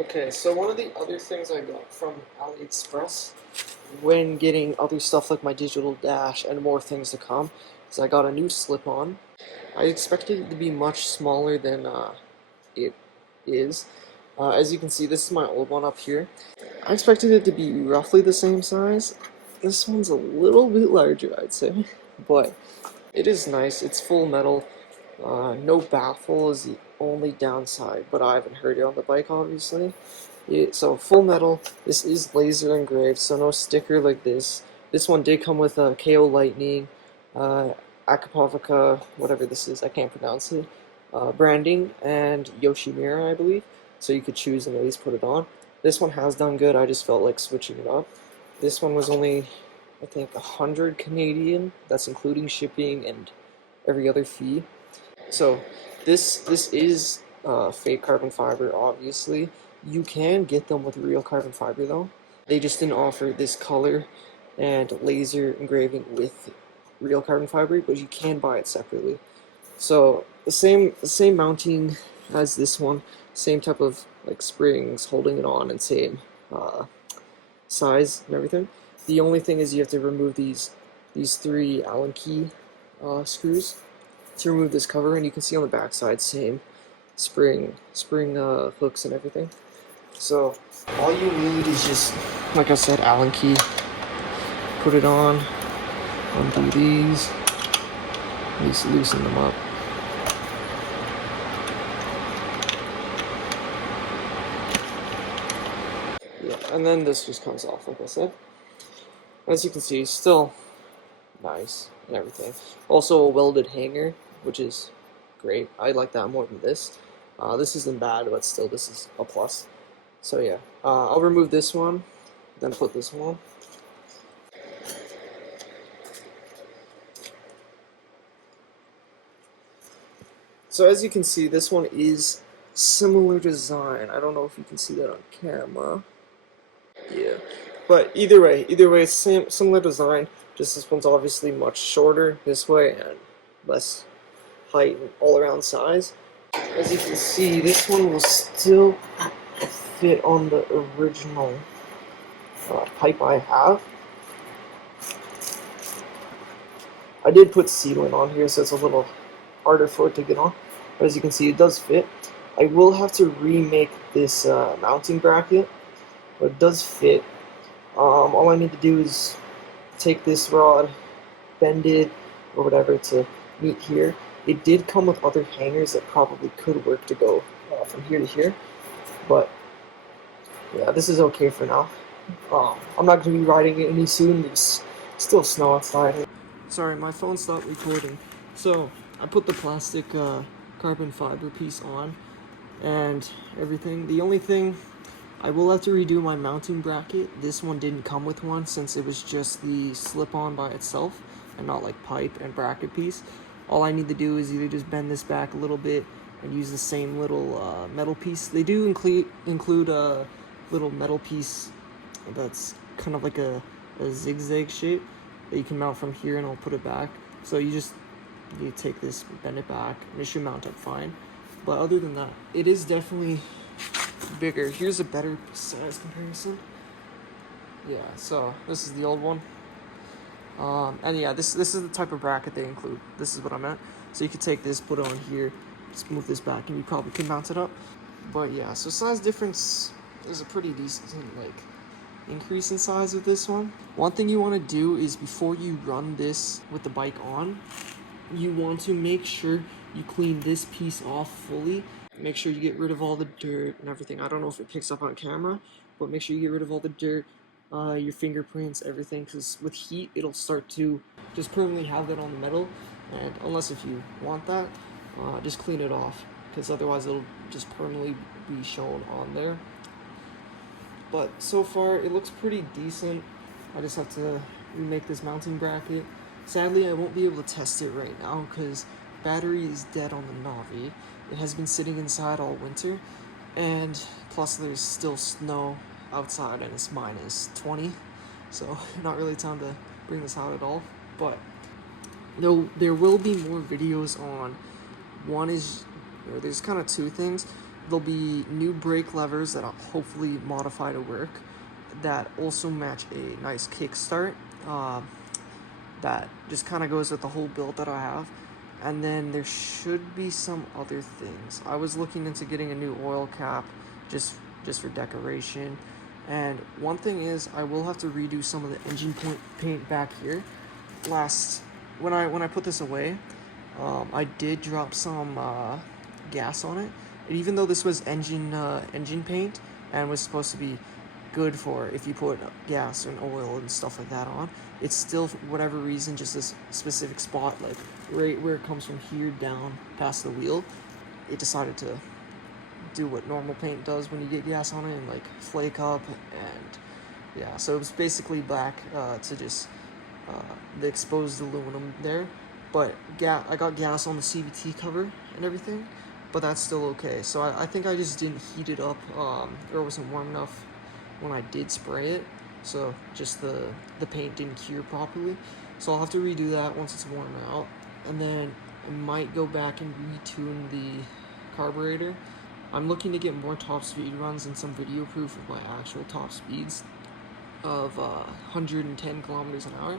Okay, so one of the other things I got from AliExpress when getting other stuff like my digital dash and more things to come is I got a new slip-on. I expected it to be much smaller than it is. As you can see, this is my old one up here. I expected it to be roughly the same size. This one's a little bit larger, I'd say, but it is nice. It's full metal. No baffle is the only downside, but I haven't heard it on the bike, obviously. So full metal. This is laser engraved, so no sticker like this. This one did come with a KO Lightning, Akapovika, whatever this is, I can't pronounce it, branding, and Yoshi mirror, I believe. So you could choose and at least put it on. This one has done good. I just felt like switching it up. This one was only, I think, 100 Canadian. That's including shipping and every other fee. So this is fake carbon fiber, obviously. You can get them with real carbon fiber though. They just didn't offer this color and laser engraving with real carbon fiber, but you can buy it separately. So the same mounting as this one, same type of like springs holding it on, and same uh, size and everything. The only thing is you have to remove these three Allen key screws to remove this cover, and you can see on the back side same spring hooks and everything. So all you need is just, like I said, Allen key. Put it on, undo these, at least loosen them up. Yeah, and then this just comes off, like I said. As you can see, still nice and everything. Also a welded hanger, which is great. I like that more than this. This isn't bad, but still, this is a plus. So yeah, I'll remove this one, then put this one on. So as you can see, this one is similar design. I don't know if you can see that on camera. Yeah, but either way, it's similar design. Just this one's obviously much shorter this way and less height and all around size. As you can see, this one will still fit on the original pipe I have. I did put sealant on here, so it's a little harder for it to get on. But as you can see, it does fit. I will have to remake this mounting bracket, but it does fit. All I need to do is take this rod, bend it, or whatever to meet here. It did come with other hangers that probably could work to go from here to here, but yeah, this is okay for now. I'm not going to be riding it any soon. There's still snow outside. Sorry, my phone stopped recording. So I put the plastic carbon fiber piece on and everything. The only thing, I will have to redo my mounting bracket. This one didn't come with one since it was just the slip-on by itself and not like pipe and bracket piece. All I need to do is either just bend this back a little bit and use the same little metal piece. They do include a little metal piece that's kind of like a zigzag shape that you can mount from here, and I'll put it back. So you take this, bend it back, and it should mount up fine. But other than that, it is definitely bigger. Here's a better size comparison. Yeah, so this is the old one. And yeah, this is the type of bracket they include. This is what I meant. So you could take this, put it on here, just move this back, and you probably can mount it up. But yeah, so size difference is a pretty decent like increase in size with this one. One thing you want to do is before you run this with the bike on, you want to make sure you clean this piece off fully. Make sure you get rid of all the dirt and everything. I don't know if it picks up on camera, but make sure you get rid of all the dirt, your fingerprints, everything, because with heat it'll start to just permanently have that on the metal, and unless if you want that, just clean it off, because otherwise it'll just permanently be shown on there. But so far it looks pretty decent. I just have to remake this mounting bracket. Sadly, I won't be able to test it right now because battery is dead on the Navi. It has been sitting inside all winter, and plus there's still snow outside and it's minus 20, so not really time to bring this out at all. But there will be more videos on. One is, there's kind of two things. there'll be new brake levers that I'll hopefully modify to work that also match a nice kickstart that just kind of goes with the whole build that I have. And then there should be some other things. I was looking into getting a new oil cap just for decoration. And one thing is I will have to redo some of the engine paint back here. When I put this away, I did drop some gas on it. And even though this was engine paint and was supposed to be good for if you put gas and oil and stuff like that on, it's still, for whatever reason, just this specific spot, like right where it comes from here down past the wheel, it decided to do what normal paint does when you get gas on it and like flake up. And yeah, so it was basically black to just the exposed aluminum there. But I got gas on the CVT cover and everything, but that's still okay. So I think I just didn't heat it up, or it wasn't warm enough when I did spray it, so just the paint didn't cure properly. So I'll have to redo that once it's warm out, and then I might go back and retune the carburetor. I'm looking to get more top speed runs and some video proof of my actual top speeds of 110 kilometers an hour.